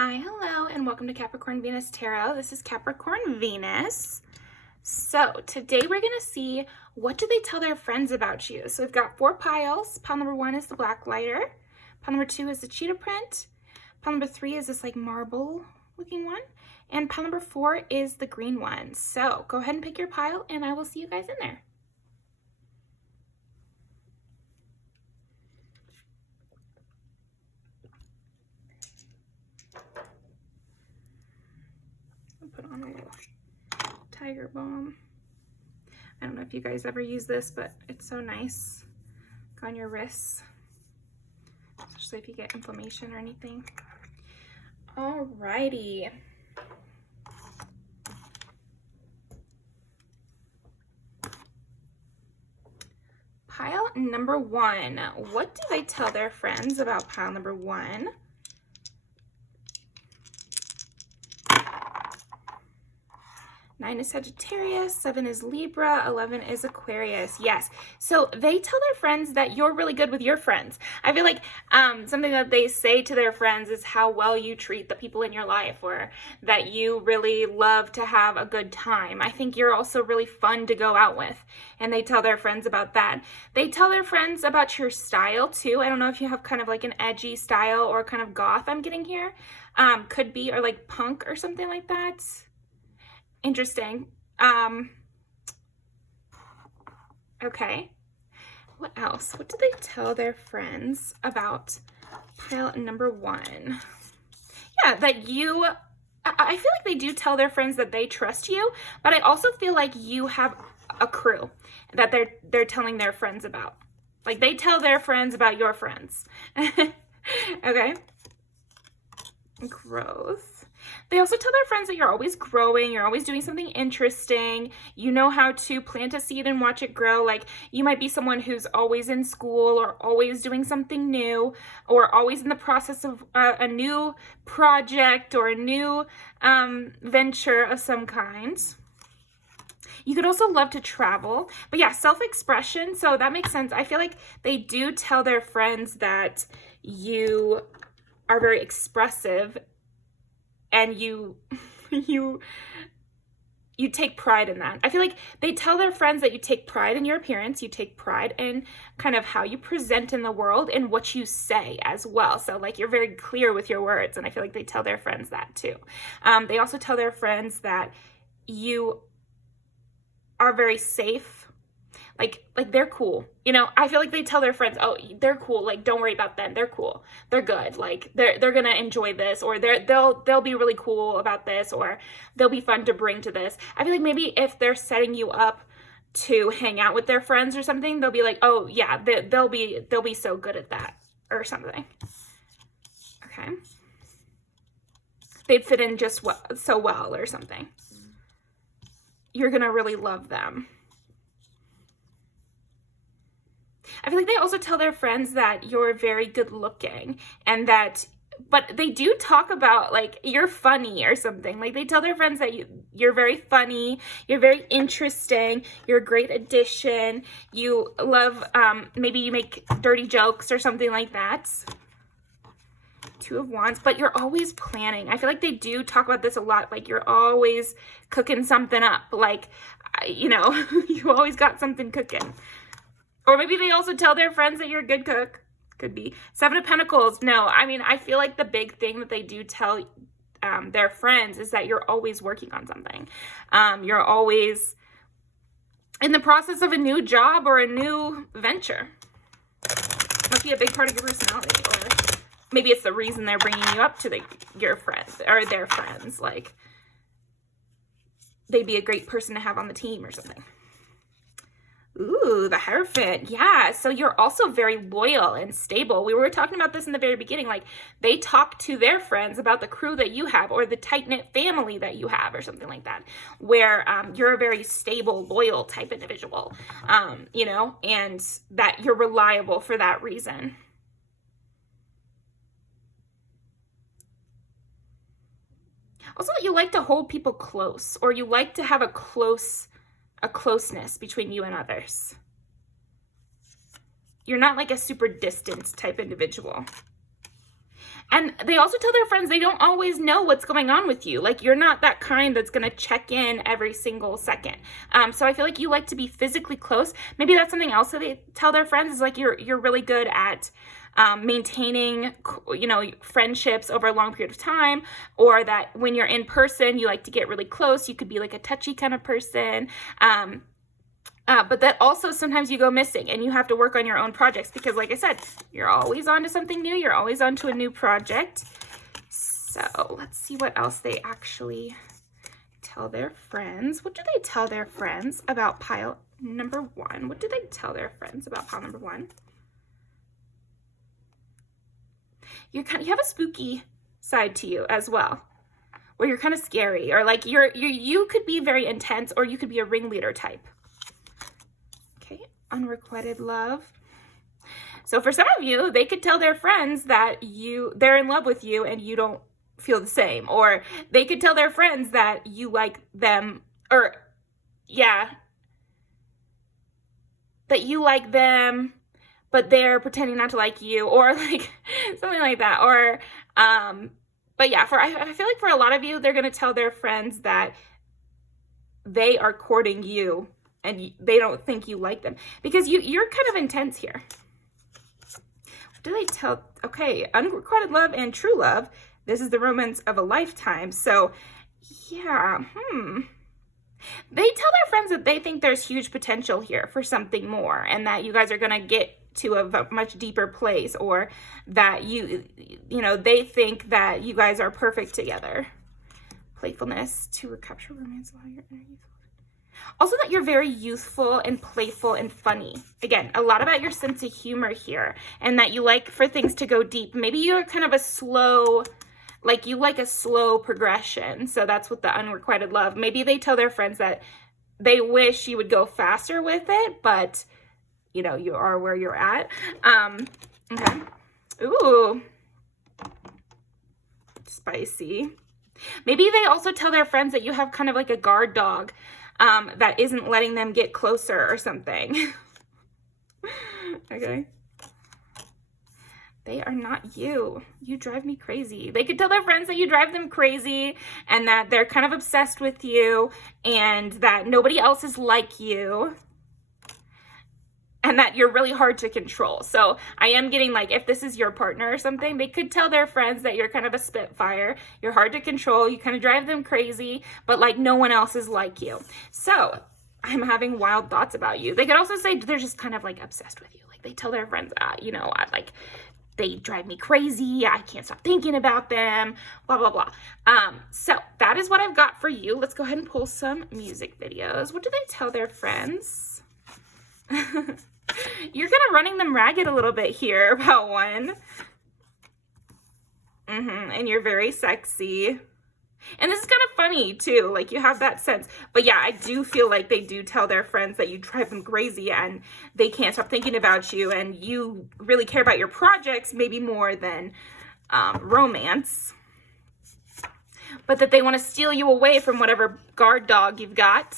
Hi, hello, and welcome to Capricorn Venus Tarot. This is Capricorn Venus. So today we're going to see what do they tell their friends about you. So we've got 4 piles. Pile number 1 is the black lighter. Pile number 2 is the cheetah print. Pile number 3 is this like marble looking one. And pile number 4 is the green one. So go ahead and pick your pile and I will see you guys in there. Put on a little tiger balm. I don't know if you guys ever use this, but it's so nice. Go on your wrists, especially if you get inflammation or anything. Alrighty. Pile number 1. What do they tell their friends about pile number 1? 9 is Sagittarius, 7 is Libra, 11 is Aquarius. Yes, so they tell their friends that you're really good with your friends. I feel like something that they say to their friends is how well you treat the people in your life, or that you really love to have a good time. I think you're also really fun to go out with, and they tell their friends about that. They tell their friends about your style too. I don't know if you have kind of like an edgy style or kind of goth I'm getting here. Could be, or like punk or something like that. Interesting. Okay. What else? What do they tell their friends about pile number 1? Yeah, that you, I feel like they do tell their friends that they trust you, but I also feel like you have a crew that they're telling their friends about. Like they tell their friends about your friends. Okay. Growth. They also tell their friends that you're always growing, you're always doing something interesting, you know how to plant a seed and watch it grow. Like you might be someone who's always in school or always doing something new or always in the process of a new project or a new venture of some kind. You could also love to travel, but yeah, self-expression. So that makes sense. I feel like they do tell their friends that you are very expressive and you take pride in that. I feel like they tell their friends that you take pride in your appearance, you take pride in kind of how you present in the world and what you say as well. So like you're very clear with your words, and I feel like they tell their friends that too. They also tell their friends that you are very safe. Like they're cool. You know, I feel like they tell their friends, oh, they're cool. Like, don't worry about them. They're cool. They're good. Like they're going to enjoy this, or they'll be really cool about this, or they'll be fun to bring to this. I feel like maybe if they're setting you up to hang out with their friends or something, they'll be like, oh yeah, they'll be so good at that or something. Okay. They'd fit in just so well or something. You're going to really love them. I feel like they also tell their friends that you're very good looking, and that, but they do talk about like you're funny or something. Like they tell their friends that you're very funny, you're very interesting, you're a great addition, you love, maybe you make dirty jokes or something like that. 2 of Wands, but you're always planning. I feel like they do talk about this a lot. Like you're always cooking something up. Like, you know, you always got something cooking. Or maybe they also tell their friends that you're a good cook. Could be. 7 of Pentacles. No, I mean, I feel like the big thing that they do tell their friends is that you're always working on something. You're always in the process of a new job or a new venture. Must be a big part of your personality. Or maybe it's the reason they're bringing you up to your friends or their friends. Like, they'd be a great person to have on the team or something. Ooh, the Hierophant. Yeah, so you're also very loyal and stable. We were talking about this in the very beginning. Like, they talk to their friends about the crew that you have or the tight-knit family that you have or something like that, where you're a very stable, loyal type individual, you know, and that you're reliable for that reason. Also, you like to hold people close, or you like to have a closeness between you and others. You're not like a super distant type individual. And they also tell their friends they don't always know what's going on with you. Like, you're not that kind that's going to check in every single second. So I feel like you like to be physically close. Maybe that's something else that they tell their friends, is like you're really good at maintaining, friendships over a long period of time, or that when you're in person, you like to get really close. You could be like a touchy kind of person. But that also sometimes you go missing and you have to work on your own projects because, like I said, you're always on to something new. You're always on to a new project. So let's see what else they actually tell their friends. What do they tell their friends about pile number 1? What do they tell their friends about pile number 1? You have a spooky side to you as well, where you're kind of scary, or like you could be very intense, or you could be a ringleader type. Unrequited love. So for some of you, they could tell their friends that they're in love with you and you don't feel the same, or they could tell their friends that you like them, or that you like them, but they're pretending not to like you, or like something like that. Or but yeah, I feel like for a lot of you, they're going to tell their friends that they are courting you and they don't think you like them because you're kind of intense here. What do they tell? Okay, unrequited love and true love. This is the romance of a lifetime. So yeah, they tell their friends that they think there's huge potential here for something more, and that you guys are going to get to a much deeper place, or that they think that you guys are perfect together. Playfulness to recapture romance while you're youthful. Also that you're very youthful and playful and funny. Again, a lot about your sense of humor here, and that you like for things to go deep. Maybe you're kind of a slow progression. So that's what the unrequited love. Maybe they tell their friends that they wish you would go faster with it, but you are where you're at. Okay. Ooh. Spicy. Maybe they also tell their friends that you have kind of like a guard dog that isn't letting them get closer or something. Okay. They are not you. You drive me crazy. They could tell their friends that you drive them crazy, and that they're kind of obsessed with you, and that nobody else is like you, and that you're really hard to control. So I am getting, like, if this is your partner or something, they could tell their friends that you're kind of a spitfire, you're hard to control, you kind of drive them crazy, but like no one else is like you. So I'm having wild thoughts about you. They could also say they're just kind of like obsessed with you. Like they tell their friends, like they drive me crazy, I can't stop thinking about them, blah, blah, blah. So that is what I've got for you. Let's go ahead and pull some music videos. What do they tell their friends? You're kind of running them ragged a little bit here about 1. And you're very sexy. And this is kind of funny too, like you have that sense. But yeah, I do feel like they do tell their friends that you drive them crazy and they can't stop thinking about you, and you really care about your projects maybe more than romance. But that they want to steal you away from whatever guard dog you've got.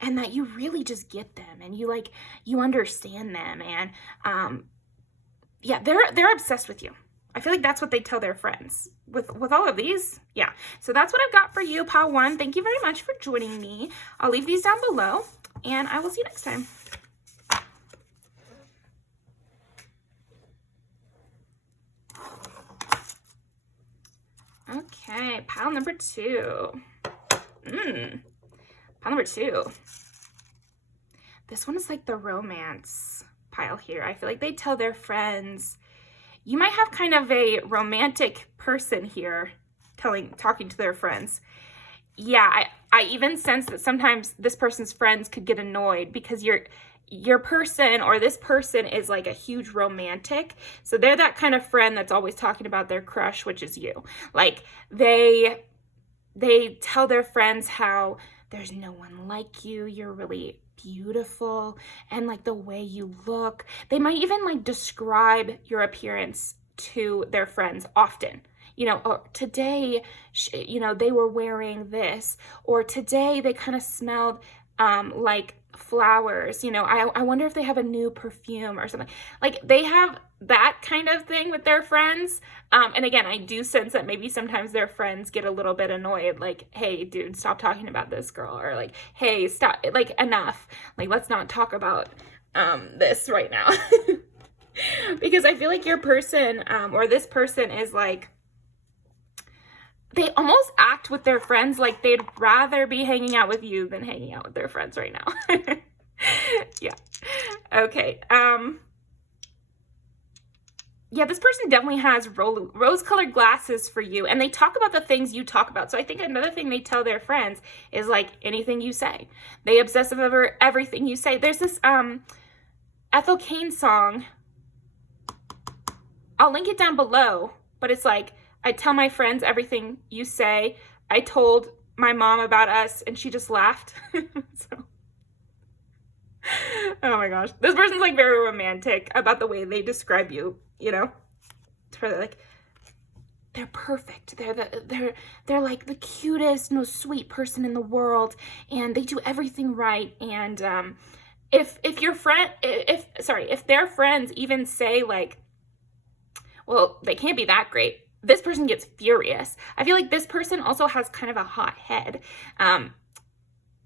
And that you really just get them, and you understand them, and yeah, they're obsessed with you. I feel like that's what they tell their friends with all of these. Yeah, so that's what I've got for you, pile 1. Thank you very much for joining me. I'll leave these down below, and I will see you next time. Okay, pile number 2. Pile number 2. This one is like the romance pile here. I feel like they tell their friends, you might have kind of a romantic person here talking to their friends. Yeah, I even sense that sometimes this person's friends could get annoyed because your person or this person is like a huge romantic. So they're that kind of friend that's always talking about their crush, which is you. Like they tell their friends how there's no one like you, you're really beautiful, and like the way you look. They might even like describe your appearance to their friends often. Or today, they were wearing this, or today they kind of smelled like flowers. I wonder if they have a new perfume or something. Like they have that kind of thing with their friends. And again, I do sense that maybe sometimes their friends get a little bit annoyed, like, hey, dude, stop talking about this girl, or like, hey, stop, like, enough, like, let's not talk about this right now. Because I feel like your person, or this person is like, they almost act with their friends like they'd rather be hanging out with you than hanging out with their friends right now. Yeah. Okay. Yeah, this person definitely has rose-colored glasses for you, and they talk about the things you talk about. So I think another thing they tell their friends is, like, anything you say. They obsess over everything you say. There's this Ethel Cain song. I'll link it down below, but it's like, I tell my friends everything you say. I told my mom about us, and she just laughed. So. Oh my gosh. This person's like very romantic about the way they describe you, you know? Like, they're perfect. They're like the cutest, most sweet person in the world, and they do everything right. And if their friends even say like, well, they can't be that great, this person gets furious. I feel like this person also has kind of a hot head.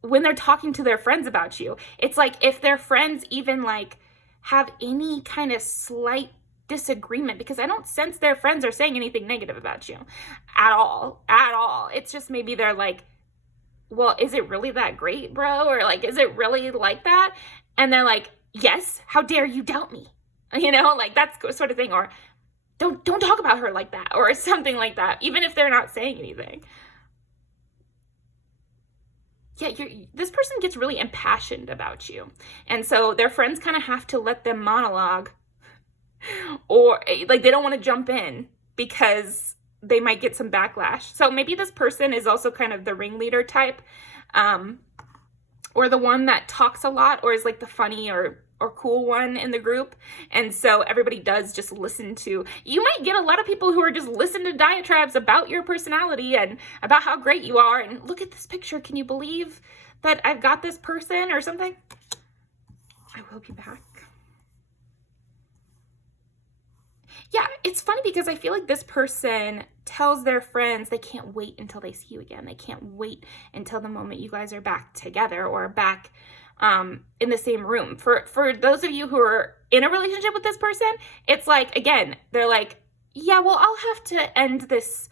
When they're talking to their friends about you, it's like if their friends even like have any kind of slight disagreement, because I don't sense their friends are saying anything negative about you at all. It's just maybe they're like, well, is it really that great, bro? Or like, is it really like that? And they're like, yes, how dare you doubt me? You know, like that's sort of thing. Or don't talk about her like that, or something like that, even if they're not saying anything. Yeah, this person gets really impassioned about you. And so their friends kind of have to let them monologue, or like they don't want to jump in because they might get some backlash. So maybe this person is also kind of the ringleader type, or the one that talks a lot, or is like the funny or cool one in the group. And so everybody does just listen to, you might get a lot of people who are just listening to diatribes about your personality and about how great you are. And look at this picture. Can you believe that I've got this person or something? I will be back. Yeah, it's funny because I feel like this person tells their friends they can't wait until they see you again. They can't wait until the moment you guys are back together or back in the same room. For those of you who are in a relationship with this person, it's like, again, they're like, yeah, well, I'll have to end this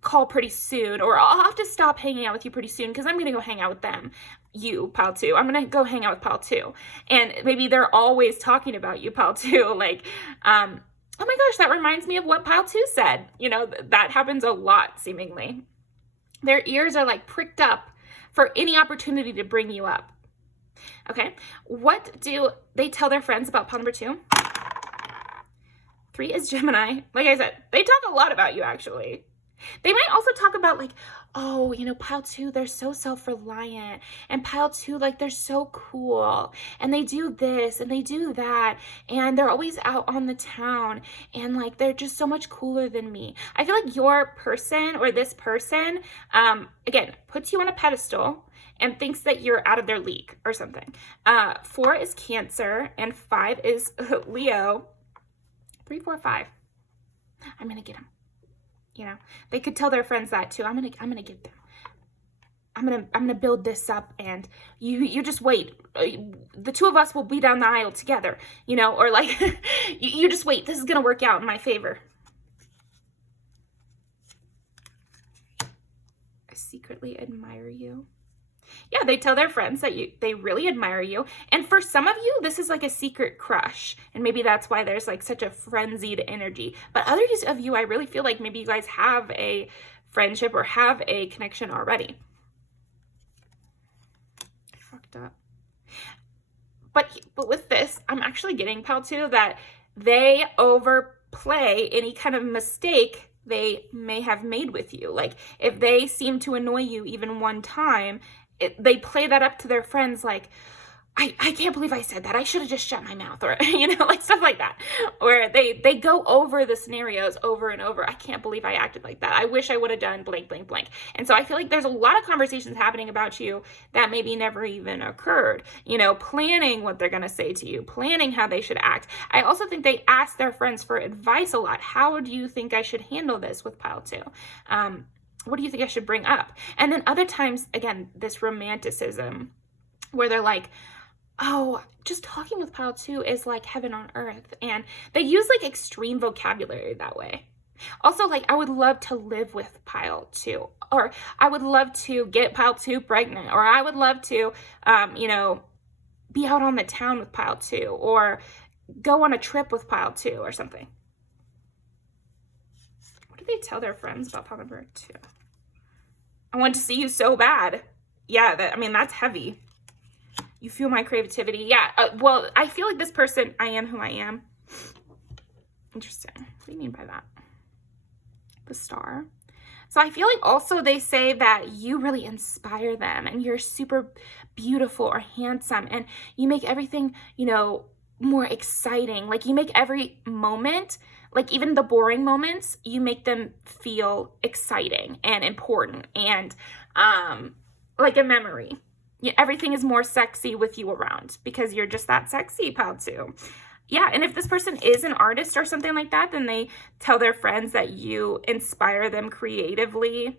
call pretty soon, or I'll have to stop hanging out with you pretty soon because I'm going to go hang out with them. You, pile two. I'm going to go hang out with pile two. And maybe they're always talking about you, pile two. Like, oh my gosh, that reminds me of what pile two said. You know, that happens a lot, seemingly. Their ears are like pricked up for any opportunity to bring you up. Okay, what do they tell their friends about pile number 2? 3 is Gemini. Like I said, they talk a lot about you, actually. They might also talk about like, oh, you know, pile 2, they're so self-reliant, and pile 2, like, they're so cool, and they do this and they do that, and they're always out on the town, and like they're just so much cooler than me. I feel like your person, or this person, again, puts you on a pedestal and thinks that you're out of their league or something. 4 is Cancer, and 5 is Leo. 3, 4, 5. I'm gonna get him. You know, they could tell their friends that too. I'm gonna get them. I'm gonna build this up, and you just wait. The two of us will be down the aisle together. You know, or like you just wait. This is gonna work out in my favor. I secretly admire you. Yeah, they tell their friends that they really admire you. And for some of you, this is like a secret crush. And maybe that's why there's like such a frenzied energy. But others of you, I really feel like maybe you guys have a friendship or have a connection already. I fucked up. But with this, I'm actually getting, pal, too, that they overplay any kind of mistake they may have made with you. Like, if they seem to annoy you even one time, they play that up to their friends like, I can't believe I said that. I should have just shut my mouth, or, like stuff like that. Or they go over the scenarios over and over. I can't believe I acted like that. I wish I would have done blank, blank, blank. And so I feel like there's a lot of conversations happening about you that maybe never even occurred, planning what they're going to say to you, planning how they should act. I also think they ask their friends for advice a lot. How do you think I should handle this with pile 2? What do you think I should bring up? And then other times, again, this romanticism where they're like, oh, just talking with pile 2 is like heaven on earth. And they use like extreme vocabulary that way. Also, like, I would love to live with pile 2, or I would love to get pile 2 pregnant, or I would love to, be out on the town with pile 2, or go on a trip with pile 2 or something. What do they tell their friends about pile number 2? I want to see you so bad. Yeah, that's heavy. You feel my creativity. Yeah, well, I feel like this person, I am who I am. Interesting. What do you mean by that? The star. So I feel like also they say that you really inspire them, and you're super beautiful or handsome, and you make everything, more exciting. Like, you make every moment, like even the boring moments, you make them feel exciting and important and like a memory. Everything is more sexy with you around because you're just that sexy, pile 2. Yeah, and if this person is an artist or something like that, then they tell their friends that you inspire them creatively.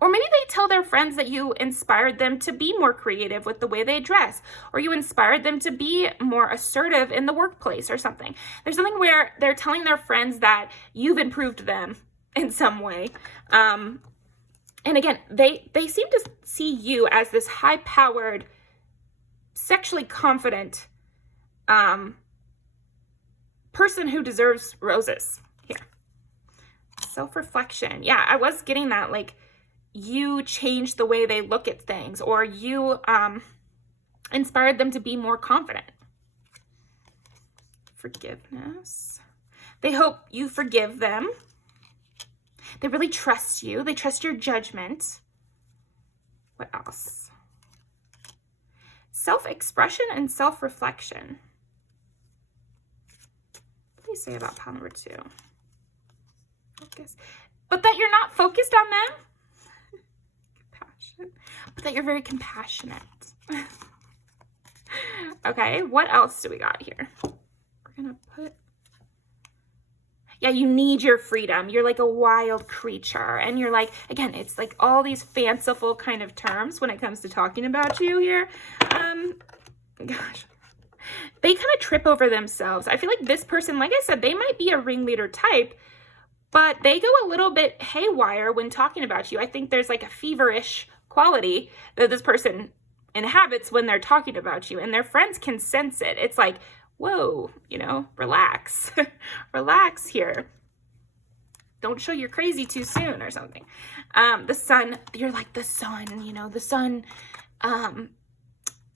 Or maybe they tell their friends that you inspired them to be more creative with the way they dress, or you inspired them to be more assertive in the workplace or something. There's something where they're telling their friends that you've improved them in some way. And again, they seem to see you as this high-powered, sexually confident person who deserves roses here. Self-reflection. Yeah, I was getting that, like, you changed the way they look at things, or you inspired them to be more confident. Forgiveness. They hope you forgive them. They really trust you. They trust your judgment. What else? Self-expression and self-reflection. What do you say about pile number 2? Focus. But that you're not focused on them. Compassion. But that you're very compassionate. Okay, what else do we got here? We're going to put... Yeah, you need your freedom. You're like a wild creature. And you're like, again, it's like all these fanciful kind of terms when it comes to talking about you here. Gosh. They kind of trip over themselves. I feel like this person, like I said, they might be a ringleader type, but they go a little bit haywire when talking about you. I think there's like a feverish quality that this person inhabits when they're talking about you, and their friends can sense it. It's like, whoa, relax. Relax here. Don't show you're crazy too soon or something. The sun, you're like the sun, the sun.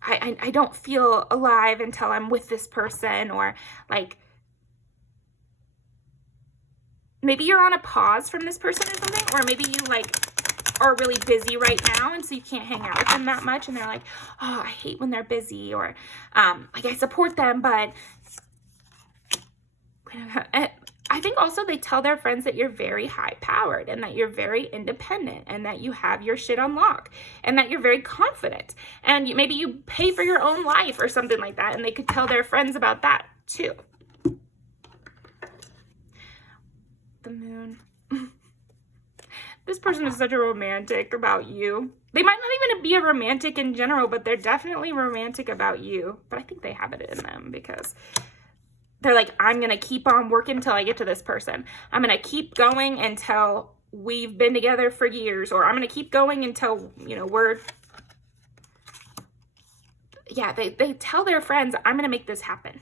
I don't feel alive until I'm with this person, or like, maybe you're on a pause from this person or something, or maybe you like are really busy right now, and so you can't hang out with them that much, and they're like, oh, I hate when they're busy, or like, I support them, but I think also they tell their friends that you're very high powered, and that you're very independent, and that you have your shit on lock, and that you're very confident, and maybe you pay for your own life or something like that, and they could tell their friends about that too. The moon. This person is such a romantic about you. They might not even be a romantic in general, but they're definitely romantic about you. But I think they have it in them because they're like, I'm going to keep on working until I get to this person. I'm going to keep going until we've been together for years, or I'm going to keep going until, we're... Yeah, they tell their friends, I'm going to make this happen.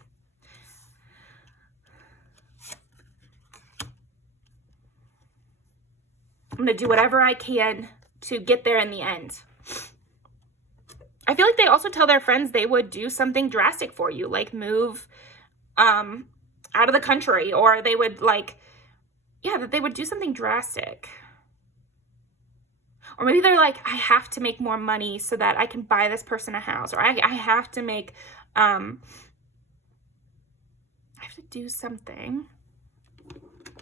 I'm going to do whatever I can to get there in the end. I feel like they also tell their friends they would do something drastic for you, like move out of the country, or they would that they would do something drastic. Or maybe they're like, I have to make more money so that I can buy this person a house. Or I have to make, I have to do something.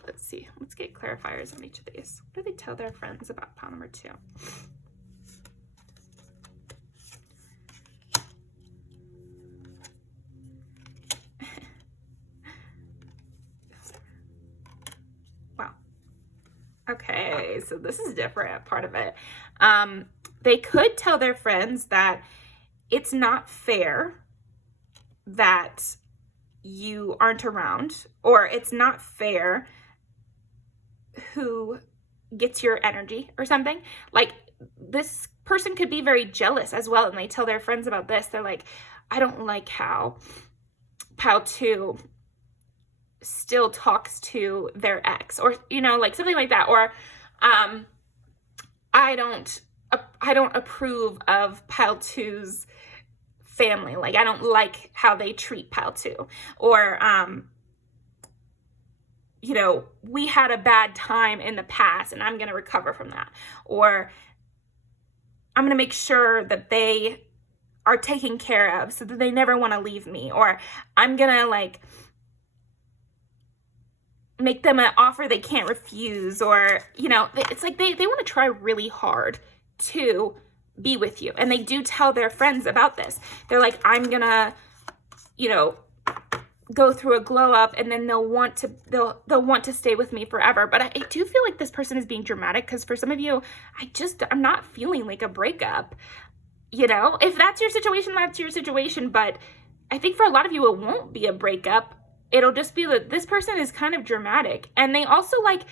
Let's see. Let's get clarifiers on each of these. What do they tell their friends about pile number 2? Wow. Okay, so this is different part of it. They could tell their friends that it's not fair that you aren't around, or it's not fair who gets your energy or something. Like, this person could be very jealous as well, and they tell their friends about this. They're like, I don't like how pile 2 still talks to their ex, or, you know, like something like that. Or I don't approve of pile 2's family. Like, I don't like how they treat pile 2. Or you know, we had a bad time in the past and I'm going to recover from that. Or I'm going to make sure that they are taken care of so that they never want to leave me. Or I'm going to like make them an offer they can't refuse. Or, you know, it's like they want to try really hard to be with you. And they do tell their friends about this. They're like, I'm going to, you know, go through a glow up, and then they'll want to stay with me forever. But I do feel like this person is being dramatic, because for some of you, I'm not feeling like a breakup. You know, if that's your situation, that's your situation. But I think for a lot of you, it won't be a breakup. It'll just be that this person is kind of dramatic, and they also like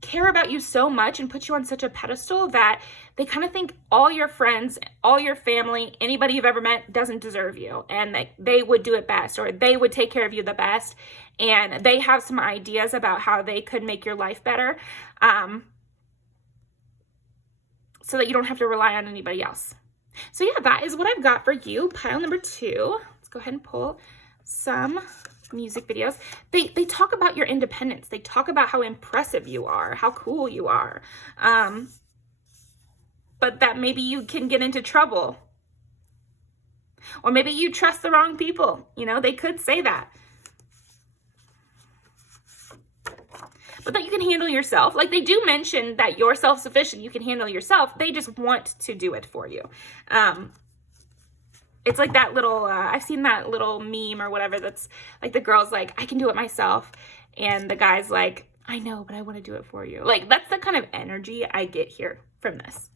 care about you so much and put you on such a pedestal that they kind of think all your friends, all your family, anybody you've ever met doesn't deserve you, and that they would do it best, or they would take care of you the best, and they have some ideas about how they could make your life better, so that you don't have to rely on anybody else. So yeah, that is what I've got for you, pile number 2. Let's go ahead and pull some music videos. They talk about your independence. They talk about how impressive you are, how cool you are. But that maybe you can get into trouble. Or maybe you trust the wrong people. You know, they could say that. But that you can handle yourself. Like, they do mention that you're self-sufficient. You can handle yourself. They just want to do it for you. It's like that little, I've seen that little meme or whatever that's like the girl's like, I can do it myself. And the guy's like, I know, but I want to do it for you. Like, that's the kind of energy I get here from this.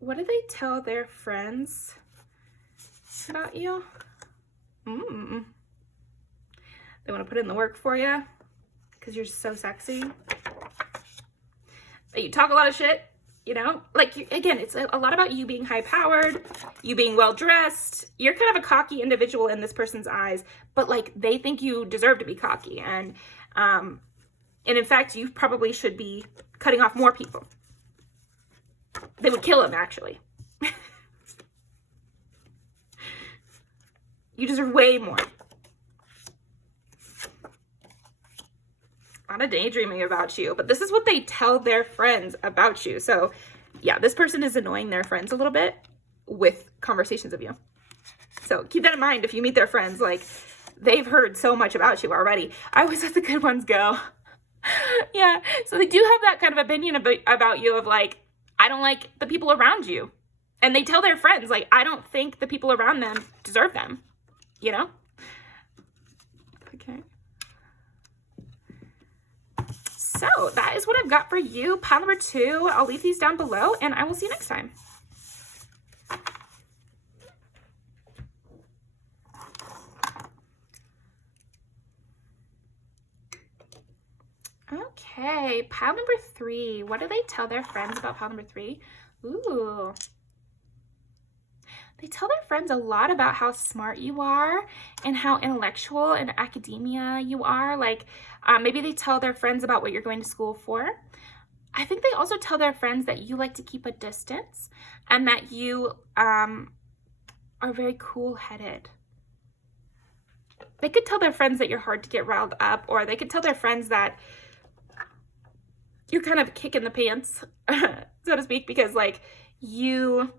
What do they tell their friends about you? They want to put in the work for you because you're so sexy. You talk a lot of shit. You know, like, again, it's a lot about you being high-powered, you being well-dressed. You're kind of a cocky individual in this person's eyes, but, like, they think you deserve to be cocky. And in fact, you probably should be cutting off more people. They would kill him, actually. You deserve way more. A lot of daydreaming about you, but this is what they tell their friends about you. So yeah, this person is annoying their friends a little bit with conversations of you. So keep that in mind if you meet their friends. Like, they've heard so much about you already. I always let the good ones go. Yeah, so they do have that kind of opinion about you of like, I don't like the people around you. And they tell their friends, like, I don't think the people around them deserve them, you know? Okay. So that is what I've got for you, pile number 2. I'll leave these down below, and I will see you next time. Okay, pile number 3. What do they tell their friends about pile number 3? Ooh. They tell their friends a lot about how smart you are and how intellectual and academia you are. Like, maybe they tell their friends about what you're going to school for. I think they also tell their friends that you like to keep a distance and that you are very cool-headed. They could tell their friends that you're hard to get riled up, or they could tell their friends that you're kind of kicking the pants, so to speak, because like you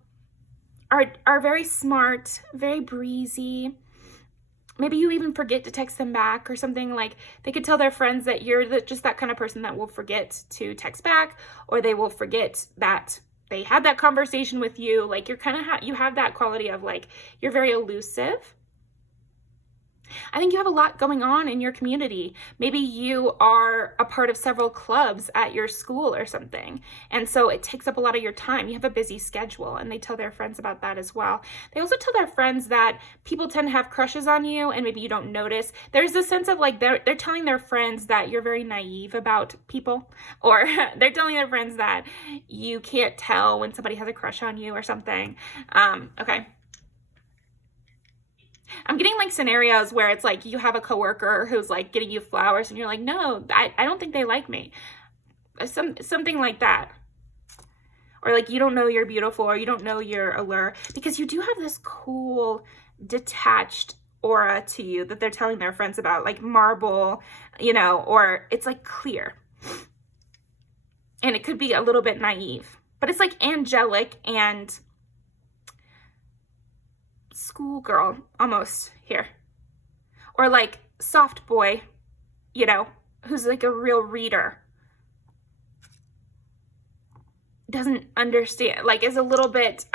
are very smart, very breezy. Maybe you even forget to text them back or something. Like they could tell their friends that you're just that kind of person that will forget to text back, or they will forget that they had that conversation with you. Like you're kind of, you have that quality of like, you're very elusive. I think you have a lot going on in your community. Maybe you are a part of several clubs at your school or something. And so it takes up a lot of your time. You have a busy schedule, and they tell their friends about that as well. They also tell their friends that people tend to have crushes on you and maybe you don't notice. There's a sense of like they're telling their friends that you're very naive about people, or they're telling their friends that you can't tell when somebody has a crush on you or something. Okay. I'm getting like scenarios where it's like you have a coworker who's like getting you flowers and you're like, no, I don't think they like me. Something like that. Or like you don't know you're beautiful, or you don't know you're allure, because you do have this cool detached aura to you that they're telling their friends about, like marble, you know, or it's like clear. And it could be a little bit naive, but it's like angelic and schoolgirl almost here, or like soft boy, you know, who's like a real reader, doesn't understand, like is a little bit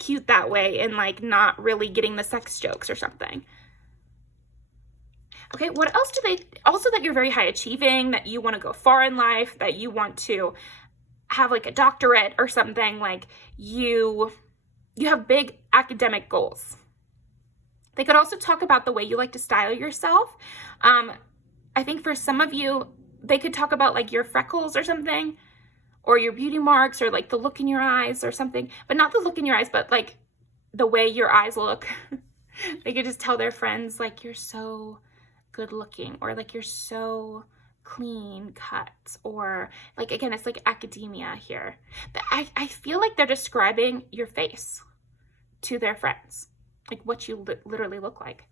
cute that way, and like not really getting the sex jokes or something. Okay, what else do they also, that you're very high achieving, that you want to go far in life, that you want to have like a doctorate or something, like you have big academic goals. They could also talk about the way you like to style yourself. I think for some of you, they could talk about like your freckles or something, or your beauty marks, or like the look in your eyes or something, but not the look in your eyes, but like the way your eyes look. They could just tell their friends like, you're so good looking, or like you're so clean cut, or like, again, it's like academia here. I feel like they're describing your face to their friends, like what you literally look like.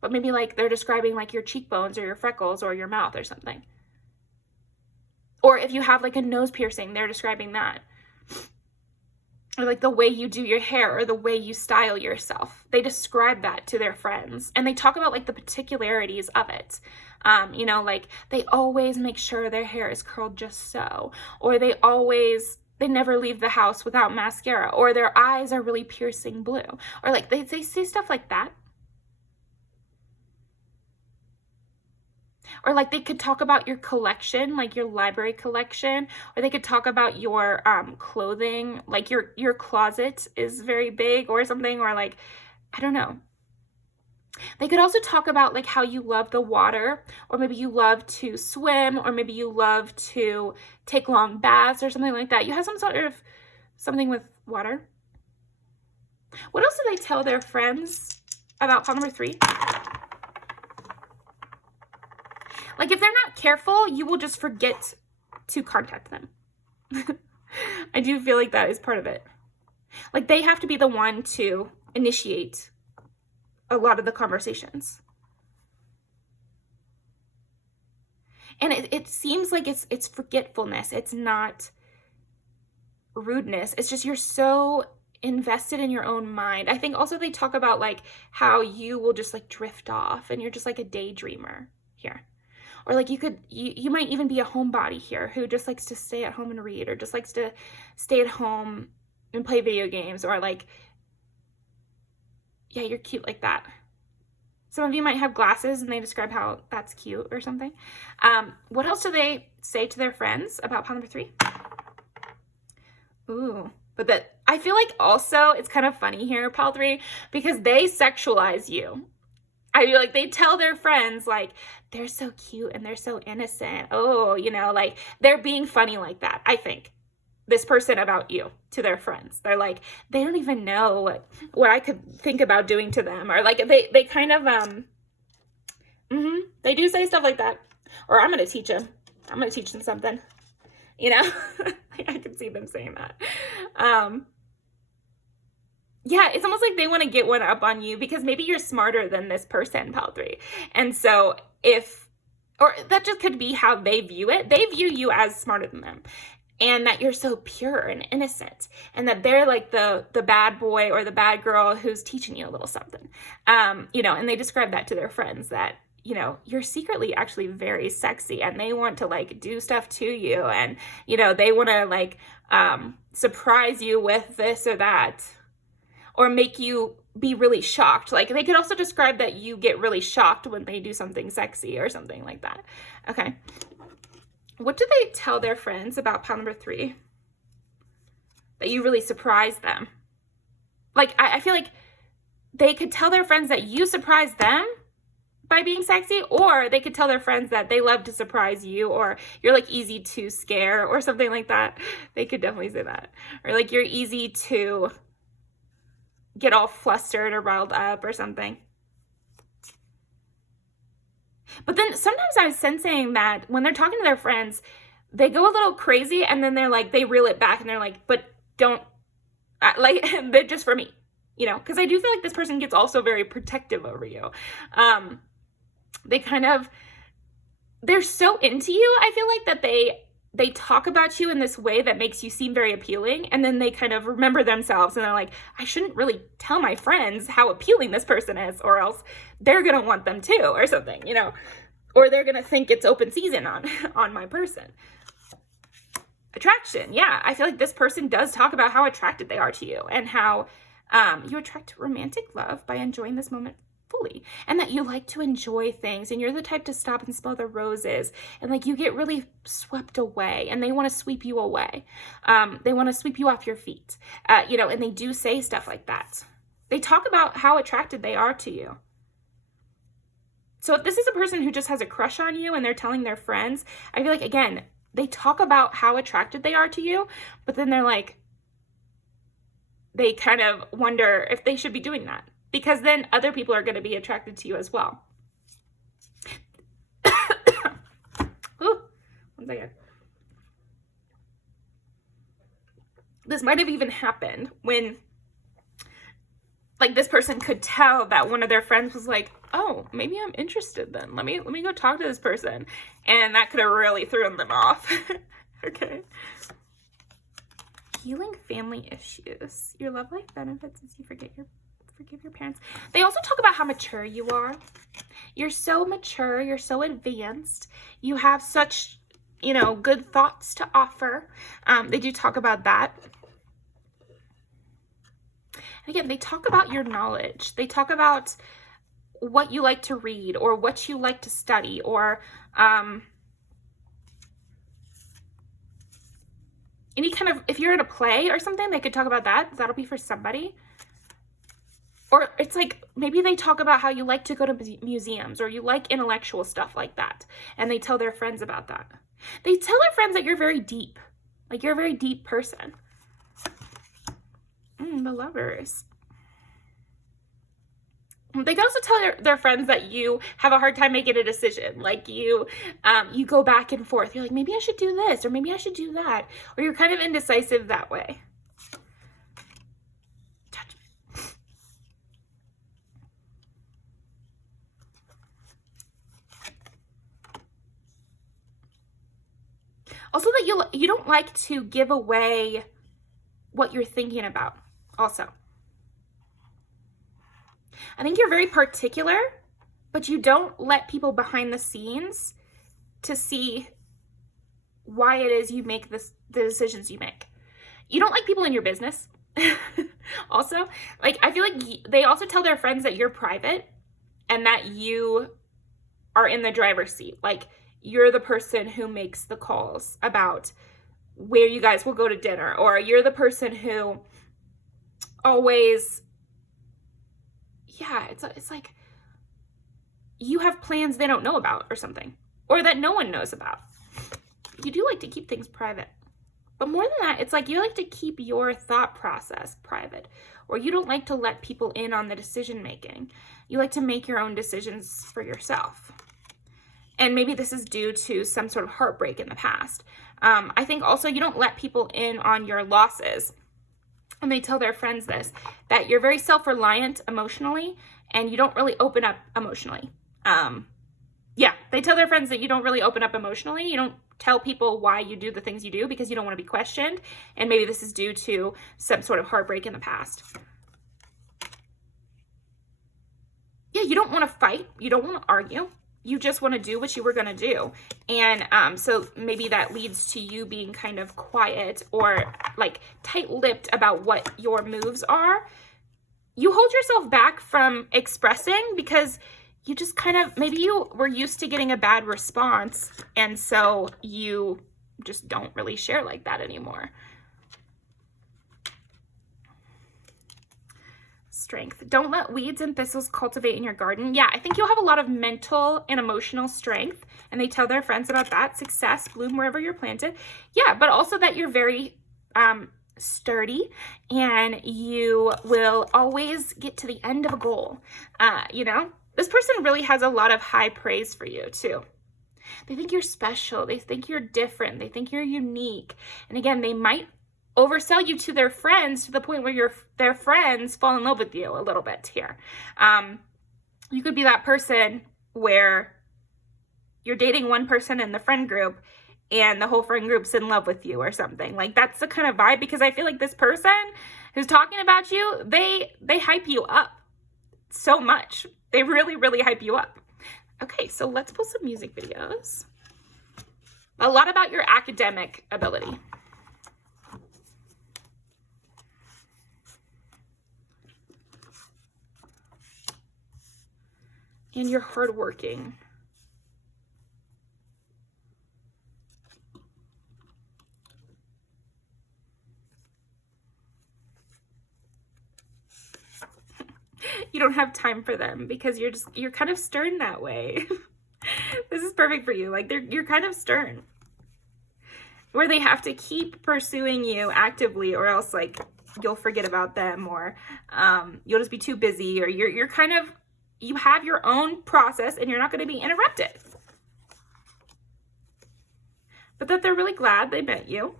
But maybe like they're describing like your cheekbones or your freckles or your mouth or something. Or if you have like a nose piercing, they're describing that. Or like the way you do your hair, or the way you style yourself. They describe that to their friends, and they talk about like the particularities of it. You know, like they always make sure their hair is curled just so, or they never leave the house without mascara, or their eyes are really piercing blue, or like they say stuff like that. Or like they could talk about your collection, like your library collection, or they could talk about your clothing, like your closet is very big or something, or like, I don't know. They could also talk about like how you love the water, or maybe you love to swim, or maybe you love to take long baths or something like that. You have some sort of something with water. What else do they tell their friends about pile number 3? Like if they're not careful, you will just forget to contact them. I do feel like that is part of it. Like they have to be the one to initiate a lot of the conversations. And it seems like it's forgetfulness. It's not rudeness. It's just you're so invested in your own mind. I think also they talk about like how you will just like drift off, and you're just like a daydreamer here. Or like you might even be a homebody here who just likes to stay at home and read, or just likes to stay at home and play video games, or like, yeah, you're cute like that. Some of you might have glasses and they describe how that's cute or something. What else do they say to their friends about pile number 3? Ooh, but I feel like also it's kind of funny here, pile 3, because they sexualize you. I feel like they tell their friends like, they're so cute and they're so innocent. Oh, you know, like they're being funny like that. I think this person about you to their friends, they're like, they don't even know what I could think about doing to them. Or like they kind of, they do say stuff like that. Or I'm going to teach them. I'm going to teach them something, you know, I can see them saying that. Yeah, it's almost like they want to get one up on you because maybe you're smarter than this person, pile 3. And so if or that just could be how they view it. They view you as smarter than them, and that you're so pure and innocent, and that they're like the bad boy or the bad girl who's teaching you a little something. You know, and they describe that to their friends, that, you know, you're secretly actually very sexy, and they want to like do stuff to you, and, you know, they want to like surprise you with this or that, or make you be really shocked. Like, they could also describe that you get really shocked when they do something sexy or something like that. Okay. What do they tell their friends about pile number 3? That you really surprise them. Like, I feel like they could tell their friends that you surprise them by being sexy, or they could tell their friends that they love to surprise you, or you're like easy to scare or something like that. They could definitely say that. Or like you're easy to get all flustered or riled up or something. But then sometimes I was sensing that when they're talking to their friends, they go a little crazy, and then they're like, they reel it back, and they're like, but don't, like, they're just for me, you know? Because I do feel like this person gets also very protective over you. They kind of, they're so into you, I feel like, that they talk about you in this way that makes you seem very appealing, and then they kind of remember themselves, and they're like, I shouldn't really tell my friends how appealing this person is, or else they're gonna want them too, or something, you know, or they're gonna think it's open season on my person. Attraction, yeah, I feel like this person does talk about how attracted they are to you, and how you attract romantic love by enjoying this moment fully, and that you like to enjoy things, and you're the type to stop and smell the roses, and like you get really swept away, and they want to sweep you away. They want to sweep you off your feet, you know, and they do say stuff like that. They talk about how attracted they are to you. So if this is a person who just has a crush on you and they're telling their friends, I feel like, again, they talk about how attracted they are to you, but then they're like, they kind of wonder if they should be doing that, because then other people are going to be attracted to you as well. Ooh, 1 second. This might have even happened when, like, this person could tell that one of their friends was like, oh, maybe I'm interested then. Let me go talk to this person. And that could have really thrown them off. Okay. Healing family issues. Your love life benefits as you forgive your parents. They also talk about how mature you are. You're so mature. You're so advanced. You have such, you know, good thoughts to offer. They do talk about that. And again, they talk about your knowledge. They talk about what you like to read, or what you like to study, or any kind of, if you're in a play or something, they could talk about that. That'll be for somebody. Or it's like, maybe they talk about how you like to go to museums, or you like intellectual stuff like that, and they tell their friends about that. They tell their friends that you're very deep. Like, you're a very deep person. The Lovers. They can also tell their friends that you have a hard time making a decision. Like, you go back and forth. You're like, maybe I should do this, or maybe I should do that. Or you're kind of indecisive that way. Judgment. Also, that you don't like to give away what you're thinking about also. I think you're very particular, but you don't let people behind the scenes to see why it is you make the decisions you make. You don't like people in your business. Also, like, I feel like they also tell their friends that you're private and that you are in the driver's seat. Like, you're the person who makes the calls about where you guys will go to dinner, or you're the person who always, yeah, it's like you have plans they don't know about or something, or that no one knows about. You do like to keep things private. But more than that, it's like you like to keep your thought process private, or you don't like to let people in on the decision making. You like to make your own decisions for yourself. And maybe this is due to some sort of heartbreak in the past. I think also you don't let people in on your losses. And they tell their friends this, that you're very self-reliant emotionally, and you don't really open up emotionally. Yeah, they tell their friends that you don't really open up emotionally. You don't tell people why you do the things you do because you don't want to be questioned. And maybe this is due to some sort of heartbreak in the past. Yeah, you don't want to fight. You don't want to argue. You just want to do what you were going to do. And so maybe that leads to you being kind of quiet or like tight-lipped about what your moves are. You hold yourself back from expressing because you just kind of, maybe you were used to getting a bad response, and so you just don't really share like that anymore. Strength. Don't let weeds and thistles cultivate in your garden. Yeah, I think you'll have a lot of mental and emotional strength, and they tell their friends about that. Success, bloom wherever you're planted. Yeah, but also that you're very sturdy, and you will always get to the end of a goal. You know, this person really has a lot of high praise for you too. They think you're special. They think you're different. They think you're unique. And again, they might oversell you to their friends to the point where their friends fall in love with you a little bit here. You could be that person where you're dating one person in the friend group and the whole friend group's in love with you or something. Like, that's the kind of vibe, because I feel like this person who's talking about you, they hype you up so much. They really, really hype you up. Okay, so let's pull some music videos. A lot about your academic ability. And you're hardworking. You don't have time for them because you're kind of stern that way. This is perfect for you. Like, you're kind of stern, where they have to keep pursuing you actively, or else like you'll forget about them, or you'll just be too busy, or you're kind of, you have your own process and you're not going to be interrupted. But that they're really glad they met you.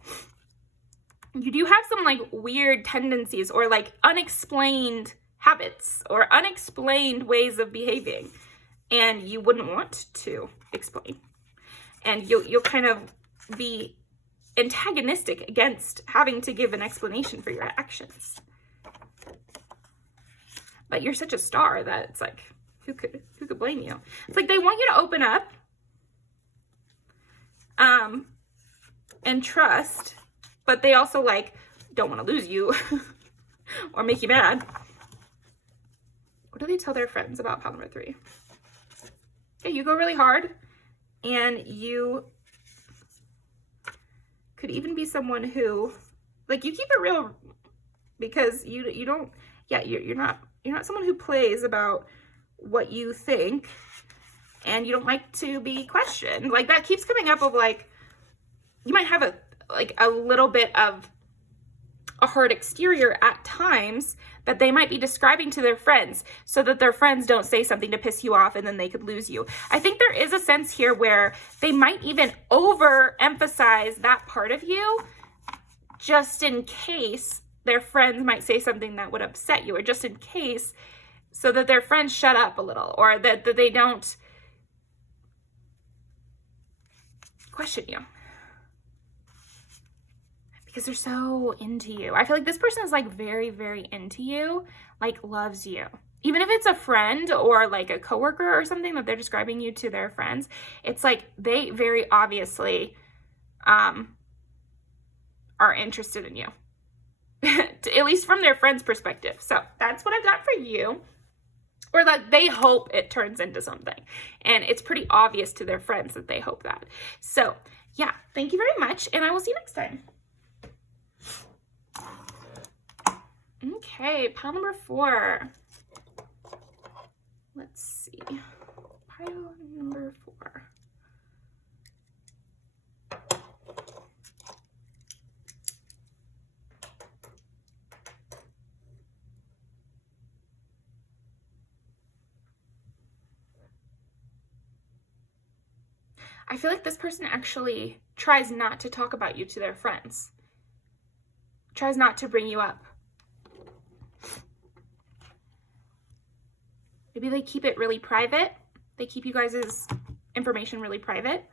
You do have some like weird tendencies or like unexplained habits or unexplained ways of behaving, and you wouldn't want to explain. And you'll kind of be antagonistic against having to give an explanation for your actions. But you're such a star that it's like, who could blame you? It's like they want you to open up and trust, but they also like don't want to lose you or make you mad. What do they tell their friends about pile number 3? Yeah, you go really hard, and you could even be someone who, like, you keep it real, because you don't, yeah, you're not someone who plays about what you think, and you don't like to be questioned. Like, that keeps coming up of like, you might have a little bit of a hard exterior at times that they might be describing to their friends so that their friends don't say something to piss you off and then they could lose you. I think there is a sense here where they might even overemphasize that part of you just in case their friends might say something that would upset you, or just in case, so that their friends shut up a little, or that they don't question you. Because they're so into you. I feel like this person is like very, very into you, like loves you. Even if it's a friend or like a coworker or something that they're describing you to their friends, it's like they very obviously are interested in you. At least from their friend's perspective. So that's what I've got for you. Or like they hope it turns into something. And it's pretty obvious to their friends that they hope that. So yeah, thank you very much, and I will see you next time. Okay, pile number 4. Let's see. Pile number 4. I feel like this person actually tries not to talk about you to their friends. Tries not to bring you up. Maybe they keep it really private. They keep you guys' information really private.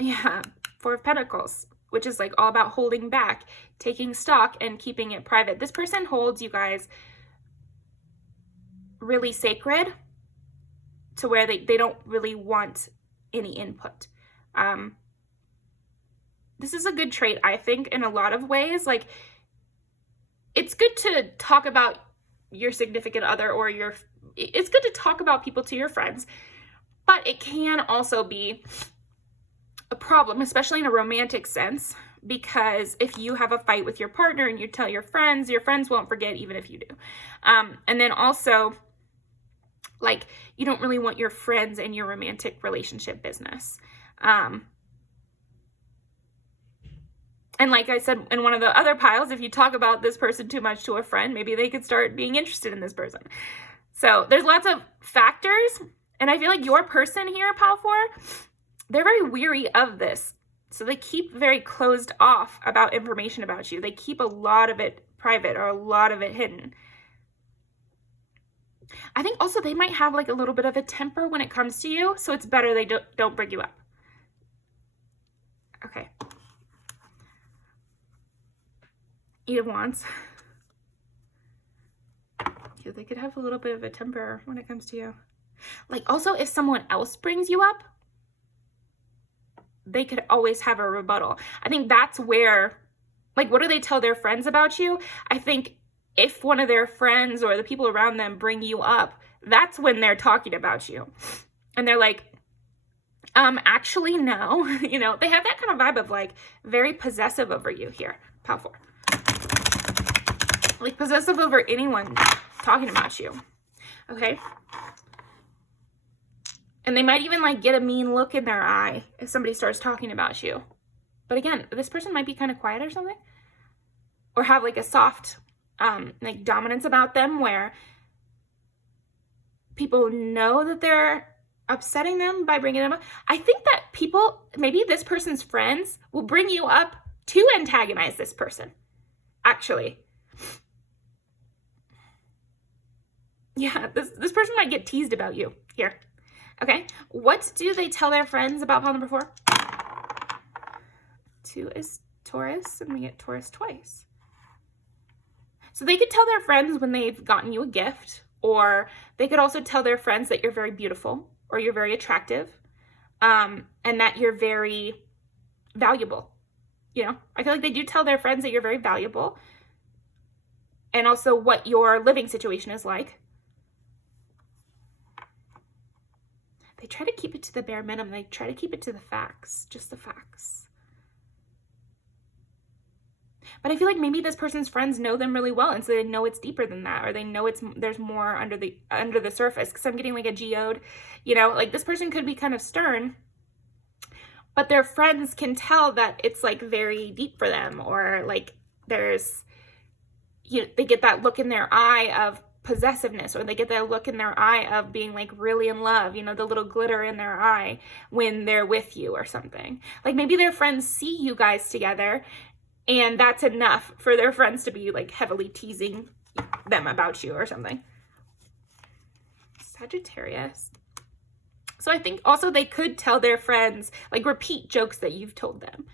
Yeah, Four of Pentacles, which is like all about holding back, taking stock, and keeping it private. This person holds you guys really sacred to where they don't really want any input. This is a good trait, I think, in a lot of ways. Like, it's good to talk about your significant other or it's good to talk about people to your friends, but it can also be a problem, especially in a romantic sense, because if you have a fight with your partner and you tell your friends won't forget even if you do. And then also, like, you don't really want your friends in your romantic relationship business. And like I said in one of the other piles, if you talk about this person too much to a friend, maybe they could start being interested in this person. So there's lots of factors. And I feel like your person here, Pile 4, they're very weary of this. So they keep very closed off about information about you. They keep a lot of it private or a lot of it hidden. I think also they might have like a little bit of a temper when it comes to you. So it's better they don't bring you up. Okay. Eight of Wands. Yeah, they could have a little bit of a temper when it comes to you. Like, also, if someone else brings you up, they could always have a rebuttal. I think that's where, like, what do they tell their friends about you? I think if one of their friends or the people around them bring you up, that's when they're talking about you. And they're like, actually, no. You know, they have that kind of vibe of, like, very possessive over you here. Pile 4. Like, possessive over anyone talking about you. Okay? And they might even, like, get a mean look in their eye if somebody starts talking about you. But again, this person might be kind of quiet or something. Or have, like, a soft, like, dominance about them where people know that they're upsetting them by bringing them up. I think that people, maybe this person's friends, will bring you up to antagonize this person. Actually. Yeah, this person might get teased about you here. Okay, what do they tell their friends about pile number 4? 2 is Taurus, and we get Taurus twice. So they could tell their friends when they've gotten you a gift, or they could also tell their friends that you're very beautiful, or you're very attractive, and that you're very valuable. You know, I feel like they do tell their friends that you're very valuable, and also what your living situation is like. They try to keep it to the bare minimum. They try to keep it to the facts, just the facts. But I feel like maybe this person's friends know them really well, and so they know it's deeper than that, or they know there's more under the surface. Because I'm getting like a geode, you know, like this person could be kind of stern, but their friends can tell that it's like very deep for them, or like there's, you know, they get that look in their eye of possessiveness, or they get that look in their eye of being like really in love, you know, the little glitter in their eye when they're with you or something. Like maybe their friends see you guys together and that's enough for their friends to be like heavily teasing them about you or something. Sagittarius. So I think also they could tell their friends, like repeat jokes that you've told them.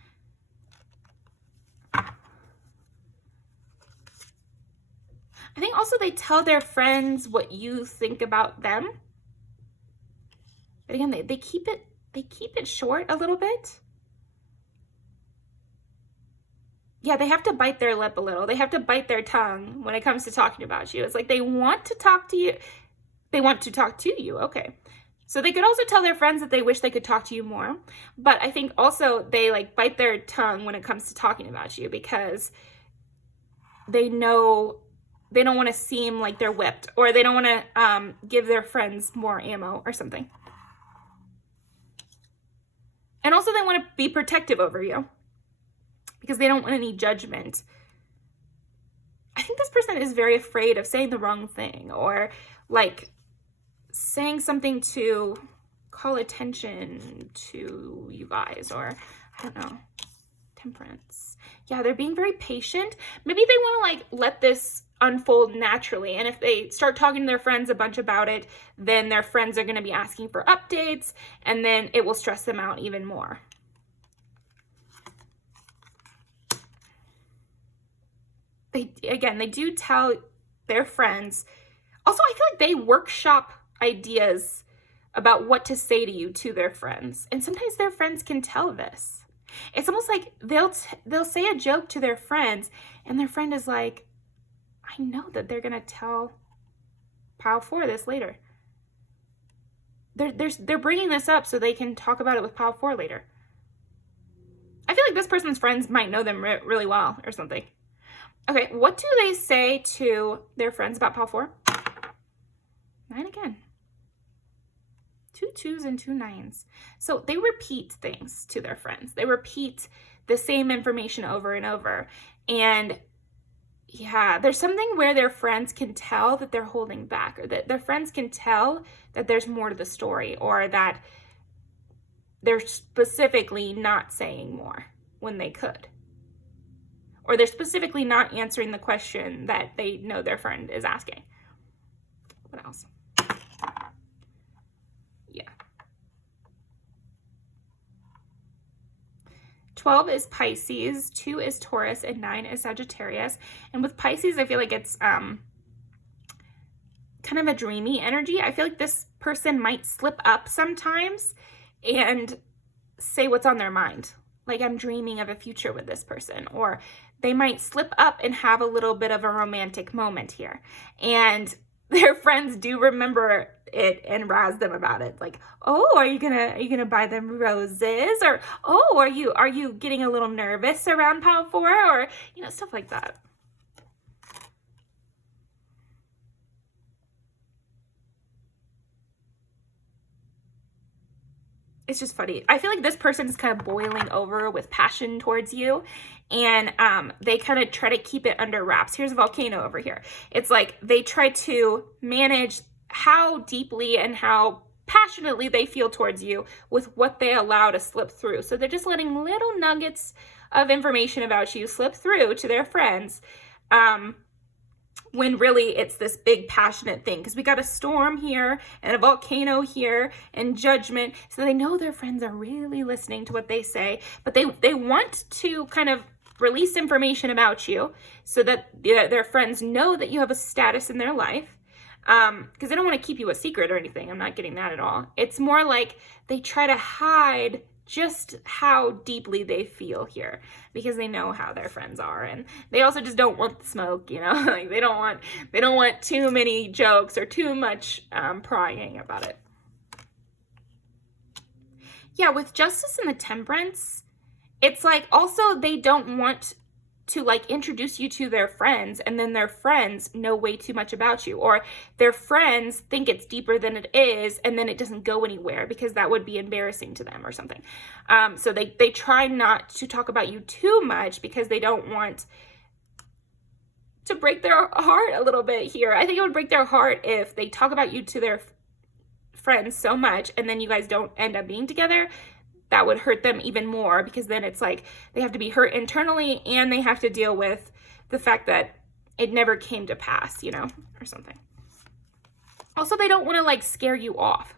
I think also they tell their friends what you think about them. But again, they keep it short a little bit. Yeah, they have to bite their lip a little. They have to bite their tongue when it comes to talking about you. It's like they want to talk to you. They want to talk to you. Okay. So they could also tell their friends that they wish they could talk to you more. But I think also they like bite their tongue when it comes to talking about you, because they know they don't want to seem like they're whipped, or they don't want to give their friends more ammo or something. And also they want to be protective over you because they don't want any judgment. I think this person is very afraid of saying the wrong thing, or like saying something to call attention to you guys, or I don't know, Temperance. Yeah, they're being very patient. Maybe they want to like let this unfold naturally. And if they start talking to their friends a bunch about it, then their friends are going to be asking for updates, and then it will stress them out even more. They do tell their friends. Also, I feel like they workshop ideas about what to say to you to their friends. And sometimes their friends can tell this. It's almost like they'll say a joke to their friends, and their friend is like, I know that they're going to tell Pile 4 this later. They're bringing this up so they can talk about it with Pile 4 later. I feel like this person's friends might know them really well or something. Okay, what do they say to their friends about Pile 4? 9 again. 2 2s and 2 9s. So they repeat things to their friends. They repeat the same information over and over. And yeah, there's something where their friends can tell that they're holding back, or that their friends can tell that there's more to the story, or that they're specifically not saying more when they could. Or they're specifically not answering the question that they know their friend is asking. What else? Yeah. 12 is Pisces, 2 is Taurus, and 9 is Sagittarius. And with Pisces, I feel like it's kind of a dreamy energy. I feel like this person might slip up sometimes and say what's on their mind. Like, I'm dreaming of a future with this person. Or they might slip up and have a little bit of a romantic moment here. And their friends do remember it and razz them about it. Like, oh, are you gonna buy them roses? Or, oh, are you getting a little nervous around Pile 4? Or, stuff like that. It's just funny. I feel like this person is kind of boiling over with passion towards you, and they kind of try to keep it under wraps. Here's a volcano over here. It's like they try to manage how deeply and how passionately they feel towards you with what they allow to slip through. So they're just letting little nuggets of information about you slip through to their friends, when really it's this big passionate thing, because we got a storm here and a volcano here and judgment. So they know their friends are really listening to what they say, but they want to kind of release information about you so that their friends know that you have a status in their life, because they don't want to keep you a secret or anything. I'm not getting that at all. It's more like they try to hide just how deeply they feel here, because they know how their friends are, and they also just don't want the smoke, like they don't want too many jokes or too much prying about it. Yeah, with Justice and the Temperance, it's like also they don't want to like introduce you to their friends, and then their friends know way too much about you, or their friends think it's deeper than it is, and then it doesn't go anywhere because that would be embarrassing to them or something. So they try not to talk about you too much because they don't want to break their heart a little bit here. I think it would break their heart if they talk about you to their friends so much and then you guys don't end up being together. That would hurt them even more, because then it's like they have to be hurt internally and they have to deal with the fact that it never came to pass, or something. Also, they don't want to like scare you off.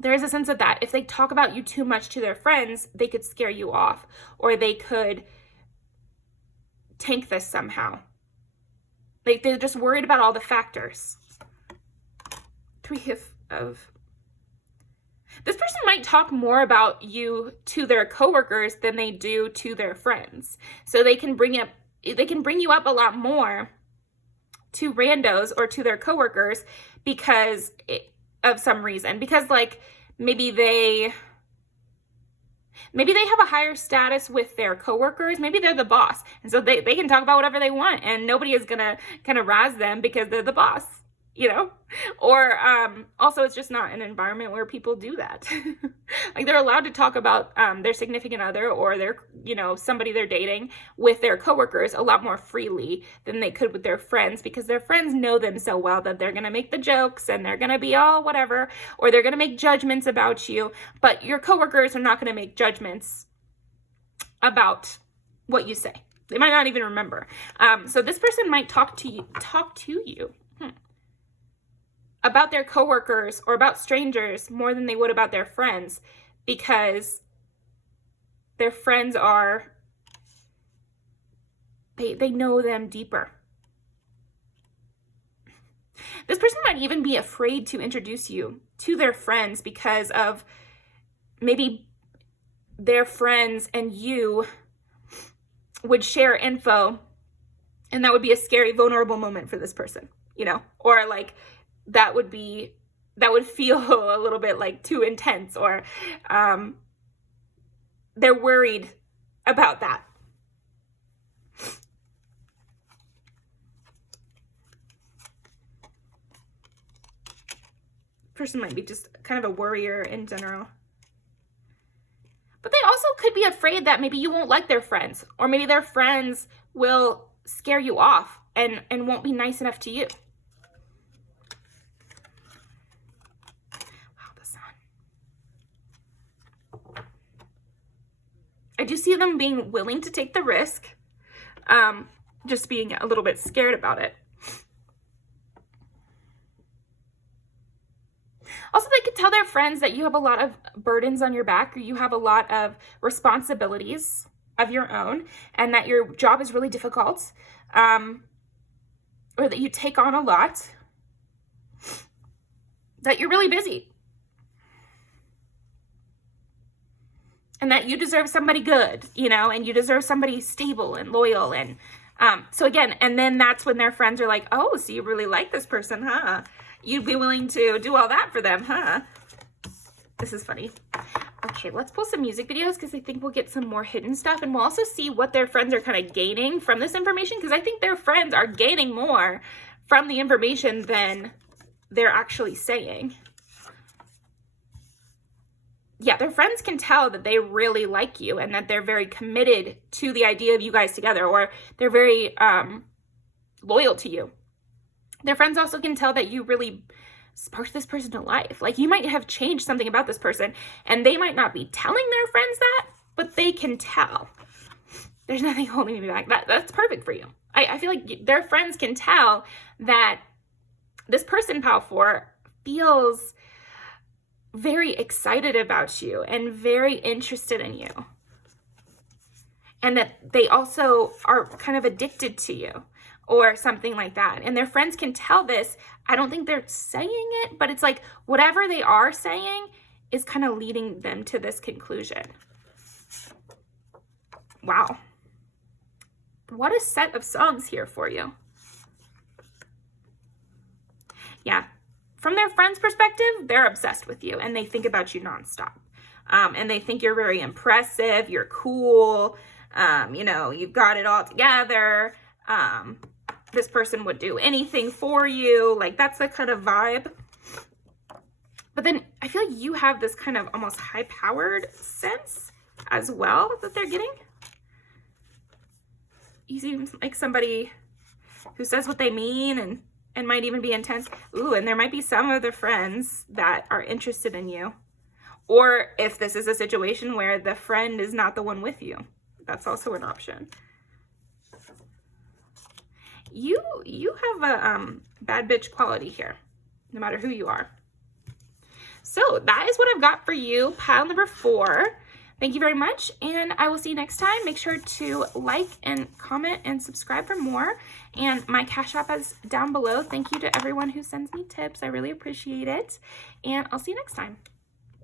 There is a sense of that. If they talk about you too much to their friends, they could scare you off, or they could tank this somehow. Like they're just worried about all the factors. 3 of This person might talk more about you to their coworkers than they do to their friends. So they can bring you up a lot more to randos or to their coworkers because of some reason. Because like maybe they have a higher status with their coworkers. Maybe they're the boss. And so they can talk about whatever they want and nobody is gonna kind of razz them because they're the boss. Or also it's just not an environment where people do that. Like they're allowed to talk about their significant other or their, somebody they're dating with their coworkers a lot more freely than they could with their friends, because their friends know them so well that they're going to make the jokes and they're going to be all whatever, or they're going to make judgments about you, but your coworkers are not going to make judgments about what you say. They might not even remember. So this person might talk to you about their coworkers or about strangers more than they would about their friends, because their friends are, they know them deeper. This person might even be afraid to introduce you to their friends because of maybe their friends and you would share info, and that would be a scary, vulnerable moment for this person, you know, or like that would feel a little bit like too intense, or they're worried about that. Person might be just kind of a worrier in general. But they also could be afraid that maybe you won't like their friends, or maybe their friends will scare you off and won't be nice enough to you. Wow, the sun. I do see them being willing to take the risk, just being a little bit scared about it. Also, they could tell their friends that you have a lot of burdens on your back, or you have a lot of responsibilities of your own, and that your job is really difficult, or that you take on a lot, that you're really busy, and that you deserve somebody good, you know, and you deserve somebody stable and loyal. And so again, and then that's when their friends are like, oh, so you really like this person, huh? You'd be willing to do all that for them, huh? This is funny. Okay, let's pull some music videos, because I think we'll get some more hidden stuff, and we'll also see what their friends are kind of gaining from this information, because I think their friends are gaining more from the information than they're actually saying. Yeah, their friends can tell that they really like you and that they're very committed to the idea of you guys together, or they're very loyal to you. Their friends also can tell that you really sparked this person to life. Like, you might have changed something about this person, and they might not be telling their friends that, but they can tell. There's nothing holding me back. That's perfect for you. I feel like their friends can tell that this person, Pal 4, feels very excited about you and very interested in you. And that they also are kind of addicted to you, or something like that. And their friends can tell this. I don't think they're saying it, but it's like whatever they are saying is kind of leading them to this conclusion. Wow. What a set of songs here for you. Yeah. From their friends' perspective, they're obsessed with you, and they think about you nonstop. And they think you're very impressive, you're cool, you know, you've got it all together. This person would do anything for you. Like, that's the kind of vibe. But then I feel like you have this kind of almost high-powered sense as well that they're getting. You seem like somebody who says what they mean and might even be intense. Ooh, and there might be some of their friends that are interested in you. Or if this is a situation where the friend is not the one with you, that's also an option. You have a bad bitch quality here, no matter who you are. So that is what I've got for you, pile number 4. Thank you very much, and I will see you next time. Make sure to like and comment and subscribe for more. And my Cash App is down below. Thank you to everyone who sends me tips. I really appreciate it. And I'll see you next time.